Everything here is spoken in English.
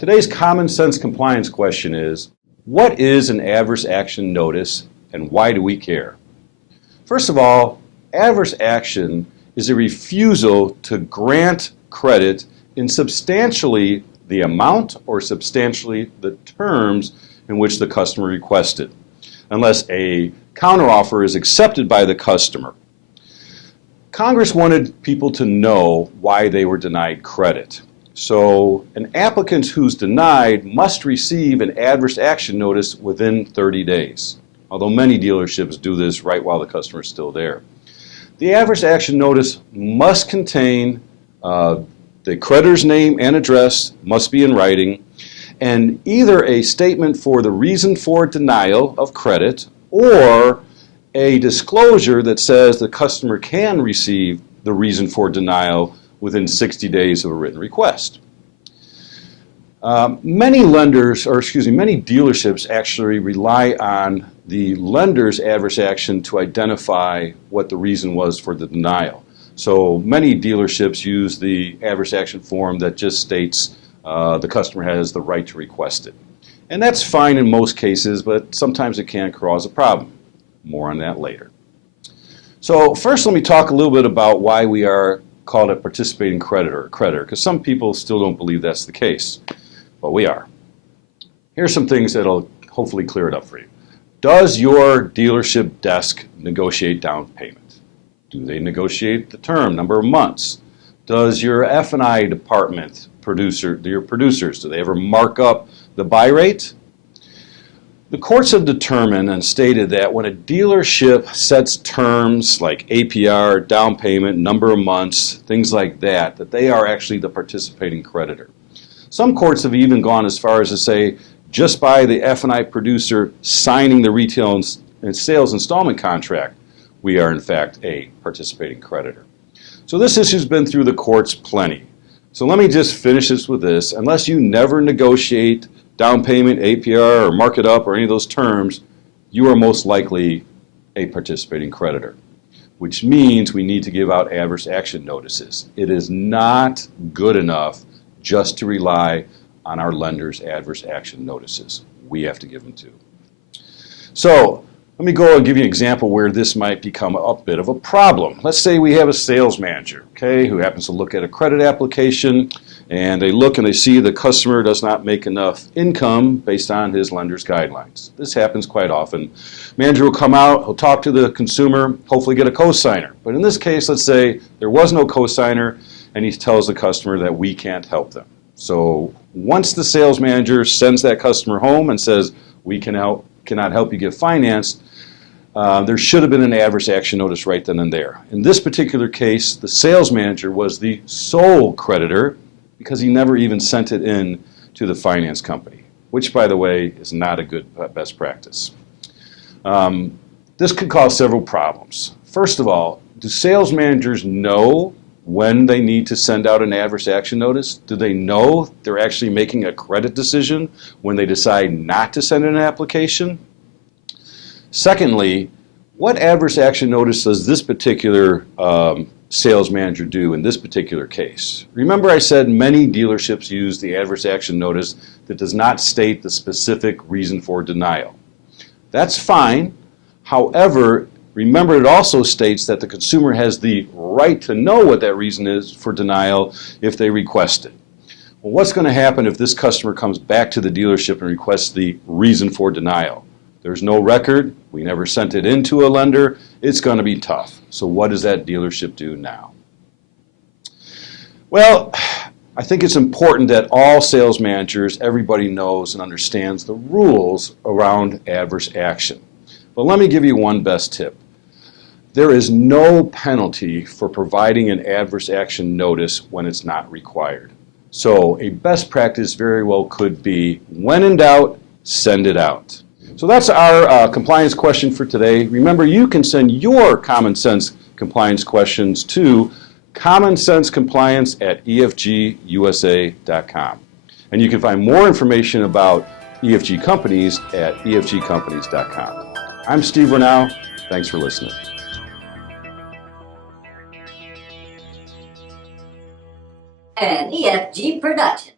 Today's common sense compliance question is, what is an adverse action notice and why do we care? First of all, adverse action is a refusal to grant credit in substantially the amount or substantially the terms in which the customer requested, unless a counteroffer is accepted by the customer. Congress wanted people to know why they were denied credit. So an applicant who's denied must receive an adverse action notice within 30 days, although many dealerships do this right while the customer is still there. The adverse action notice must contain the creditor's name and address, must be in writing, and either a statement for the reason for denial of credit or a disclosure that says the customer can receive the reason for denial within 60 days of a written request. Many dealerships actually rely on the lender's adverse action to identify what the reason was for the denial. So many dealerships use the adverse action form that just states the customer has the right to request it. And that's fine in most cases, but sometimes it can cause a problem. More on that later. So first let me talk a little bit about why we are called a participating creditor, because some people still don't believe that's the case, but we are. Here's some things that'll hopefully clear it up for you. Does your dealership desk negotiate down payment? Do they negotiate the term, number of months? Does your F&I department your producers, do they ever mark up the buy rate? The courts have determined and stated that when a dealership sets terms like APR, down payment, number of months, things like that, that they are actually the participating creditor. Some courts have even gone as far as to say just by the F&I producer signing the retail and sales installment contract, we are in fact a participating creditor. So this issue's been through the courts plenty. So let me just finish this with this. Unless you never negotiate down payment, APR, or mark it up, or any of those terms, you are most likely a participating creditor, which means we need to give out adverse action notices. It is not good enough just to rely on our lender's adverse action notices. We have to give them too. So let me go and give you an example where this might become a bit of a problem. Let's say we have a sales manager, okay, who happens to look at a credit application, and they look and they see the customer does not make enough income based on his lender's guidelines. This happens quite often. Manager will come out, he'll talk to the consumer, hopefully get a cosigner. But in this case, let's say there was no cosigner, and he tells the customer that we can't help them. So once the sales manager sends that customer home and says, we cannot help you get financed, there should have been an adverse action notice right then and there. In this particular case, the sales manager was the sole creditor because he never even sent it in to the finance company, which, by the way, is not a good best practice. This could cause several problems. First of all, do sales managers know when they need to send out an adverse action notice? Do they know they're actually making a credit decision when they decide not to send in an application? Secondly, what adverse action notice does this particular sales manager do in this particular case? Remember I said many dealerships use the adverse action notice that does not state the specific reason for denial. That's fine. However, remember it also states that the consumer has the right to know what that reason is for denial if they request it. Well, what's going to happen if this customer comes back to the dealership and requests the reason for denial? There's no record, we never sent it into a lender, it's going to be tough. So what does that dealership do now? Well, I think it's important that all sales managers, everybody knows and understands the rules around adverse action. But let me give you one best tip. There is no penalty for providing an adverse action notice when it's not required. So a best practice very well could be, when in doubt, send it out. So that's our compliance question for today. Remember, you can send your common sense compliance questions to commonsensecompliance@efgusa.com. And you can find more information about EFG companies at efgcompanies.com. I'm Steve Renau. Thanks for listening. An EFG production.